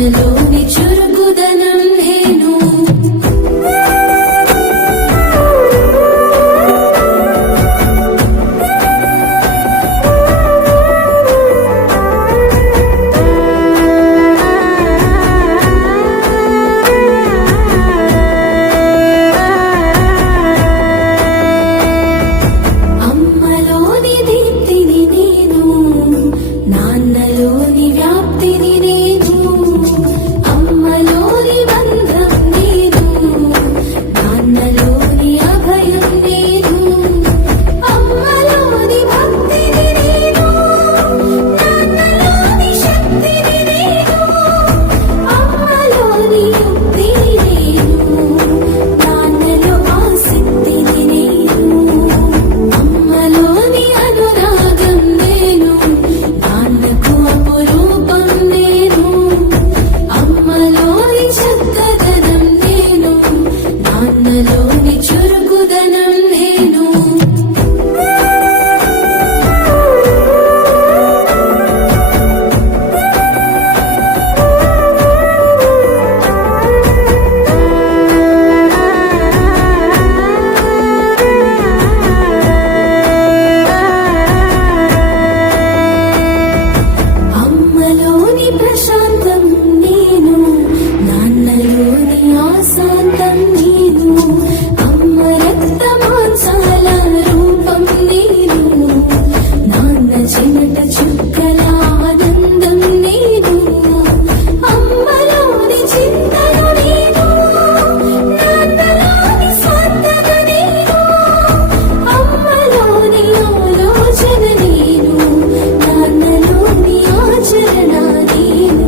నాన్నలోని చురుకుదనం నేను అమ్మలోని దీప్తిని నేను నాన్నలోని వ్యాప్తిని నేను అమ్మలోని బంధం నేను నాన్నలోని అభయం నేను అమ్మలోని భక్తిని నేను నాన్నలోని శక్తిని నేను అమ్మలోని యుక్తిని నేను నాన్నలో ఆసక్తిని నేను అమ్మలోని అనురాగం నేను నాన్నకు అపురూపం నేను అమ్మలోని చక్కదనం నేను నాన్నలోని చురుకుదనం నేను అమ్మలోని ప్రశాంతం నేను నాన్నలోని ఆశాంతం నేను అమ్మ రక్త మాంసాల రూపం నేను నాన్న చెమట చుక్కల ఆనందం నేను అమ్మలోని చింతన నేను నాన్నలోని స్వంతన నేను అమ్మలోని ఆలోచన నేను నాన్నలోని ఆచరణ నేను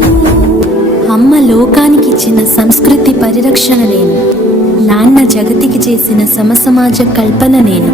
అమ్మ లోకానికి ఇచ్చిన సంస్కృతి పరిరక్షణ నేను నాన్న జగతికి చేసిన సమసమాజ కల్పన నేను